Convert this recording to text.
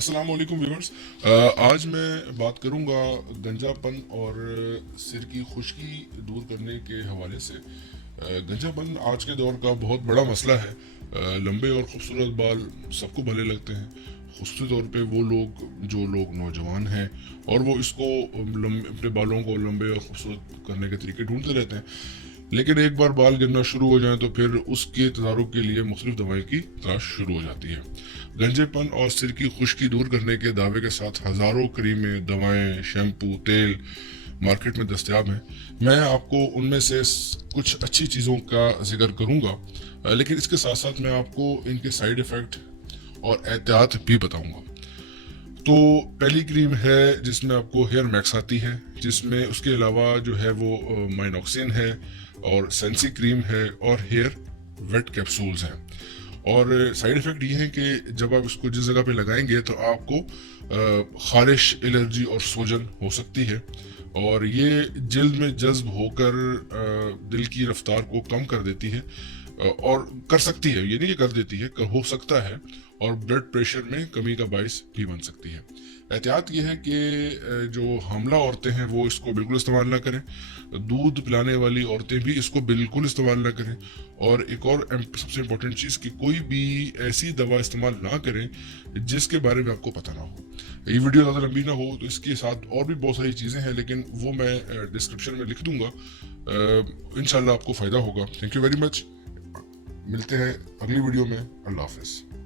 अस्सलाम वालेकुम व्यूअर्स। आज मैं बात करूंगा गंजापन और सिर की खुश्की दूर करने के हवाले से। गंजापन आज के दौर का बहुत बड़ा मसला है। लंबे और खूबसूरत बाल सबको भले लगते हैं, खुसूसी तौर पे वो लोग जो लोग नौजवान हैं और वो इसको अपने बालों को लंबे और खूबसूरत करने के तरीके ढूंढते रहते हैं। लेकिन एक बार बाल गिरना शुरू हो जाए तो फिर उसके तदारुक के लिए मुख्तलिफ दवाई की तलाश शुरू हो जाती है। गंजेपन और सिर की खुश्की दूर करने के दावे के साथ हज़ारों क्रीमें, दवाएं, शैम्पू, तेल मार्केट में दस्तयाब हैं। मैं आपको उनमें से कुछ अच्छी चीज़ों का जिक्र करूँगा, लेकिन इसके साथ साथ मैं आपको इनके साइड इफ़ेक्ट और एहतियात भी बताऊँगा। तो पहली क्रीम है जिसमें आपको हेयर मैक्स आती है, जिसमें उसके अलावा जो है वो माइनॉक्सिन है और सेंसी क्रीम है और हेयर वेट कैप्सूल्स हैं। और साइड इफ़ेक्ट ये है कि जब आप इसको जिस जगह पे लगाएंगे तो आपको खारिश, एलर्जी और सूजन हो सकती है, और ये जल्द में जज्ब होकर दिल की रफ्तार को कम कर देती है और कर सकती है, ये नहीं कि कर देती है, हो सकता है, और ब्लड प्रेशर में कमी का बायस भी बन सकती है। एहतियात ये है कि जो हामला औरतें हैं वो इसको बिल्कुल इस्तेमाल ना करें, दूध पिलाने वाली औरतें भी इसको बिल्कुल इस्तेमाल ना करें, और एक और सबसे इम्पोर्टेंट चीज़ कि कोई भी ऐसी दवा इस्तेमाल ना करें जिसके बारे में आपको पता ना हो। ये वीडियो ज़्यादा लंबी ना हो तो इसके साथ और भी बहुत सारी चीज़ें हैं, लेकिन वो मैं डिस्क्रिप्शन में लिख दूंगा। इंशाल्लाह आपको फ़ायदा होगा। Thank you very much. मिलते हैं अगली वीडियो में। अल्लाह हाफिज़।